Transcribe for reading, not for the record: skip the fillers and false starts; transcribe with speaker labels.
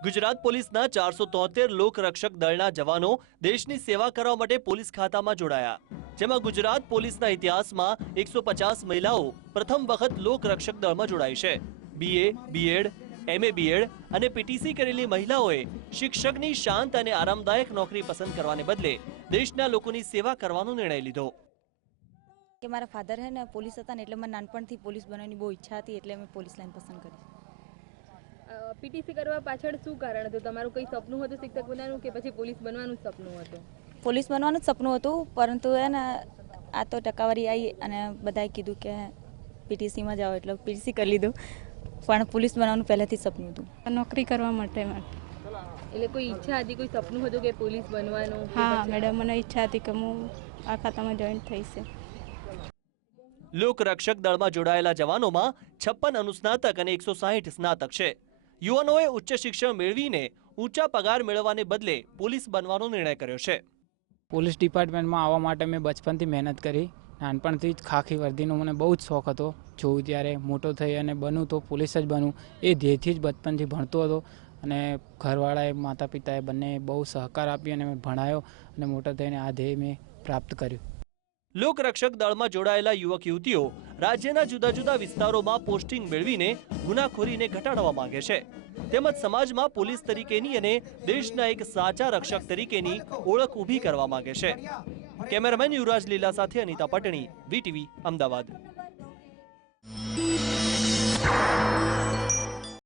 Speaker 1: ગુજરાત પોલીસના 473 લોકરક્ષક દળના જવાનો દેશની સેવા કરવા માટે પોલીસ ખાતામાં જોડાયા, જેમાં ગુજરાત પોલીસના ઇતિહાસમાં 150 મહિલાઓ પ્રથમ વખત લોકરક્ષક દળમાં જોડાઈ છે। BA, BEd, MA, BEd અને PTC કરેલી મહિલાઓએ શિક્ષકની શાંત અને આરામદાયક નોકરી પસંદ કરવાને બદલે દેશના લોકોની સેવા કરવાનો નિર્ણય લીધો।
Speaker 2: કે મારા ફાધર હે ને પોલીસ હતા ને એટલે મને નાનપણથી પોલીસ બનવાની બહુ ઈચ્છા હતી એટલે મેં પોલીસ લાઈન પસંદ કરી।
Speaker 3: પીટીસી કરવા પાછળ શું કારણ હતું? તમારું કઈ સપનું હતું શિક્ષક બનવાનું કે પછી પોલીસ બનવાનું સપનું હતું?
Speaker 2: પોલીસ બનવાનું જ સપનું હતું, પરંતુ હે ને આ તો ટકાવારી આવી અને બધાએ કીધું કે પીટીસીમાં જાઓ એટલે પીટીસી કરી લીધું, પણ પોલીસ બનવાનું પહેલેથી સપનું હતું,
Speaker 4: નોકરી કરવા માટે।
Speaker 3: એટલે કોઈ ઈચ્છા હતી, કોઈ સપનું હતું કે પોલીસ બનવાનું?
Speaker 4: હા મેડમ, મને ઈચ્છા હતી કે હું આ ખાતામાં જોઈન થઈશ।
Speaker 1: લોકરક્ષક દળમાં જોડાયેલા જવાનોમાં 56 અનુસ્નાતક અને 160 સ્નાતક છે। યુવાનોએ ઉચ્ચ શિક્ષણ મેળવીને ઊંચા પગાર મેળવવાને બદલે પોલીસ બનવાનો નિર્ણય કર્યો છે।
Speaker 5: પોલીસ ડિપાર્ટમેન્ટમાં આવવા માટે મેં બચપનથી મહેનત કરી। નાનપણથી જ ખાખી વર્દીનો મને બહુ જ શોખ હતો। જોઉં ત્યારે મોટો થઈ અને બનું તો પોલીસ જ બનું એ ધ્યેયથી જ બચપનથી ભણતો હતો અને ઘરવાળાએ માતા પિતાએ બંને બહુ સહકાર આપી અને મેં ભણાયો અને મોટો થઈને આ ધ્યેય મેં પ્રાપ્ત કર્યું।
Speaker 1: લોકરક્ષક દળમાં જોડાયેલા યુવક યુવતીઓ રાજ્યના જુદા જુદા વિસ્તારોમાં પોસ્ટિંગ મેળવીને ગુનાખોરીને ઘટાડવા માંગે છે, તેમજ સમાજમાં પોલીસ તરીકેની અને દેશના એક સાચા રક્ષક તરીકેની ઓળખ ઊભી કરવા માંગે છે। કેમેરામેન યુવરાજ લીલા સાથે અનિતા પટણી, VTV, અમદાવાદ।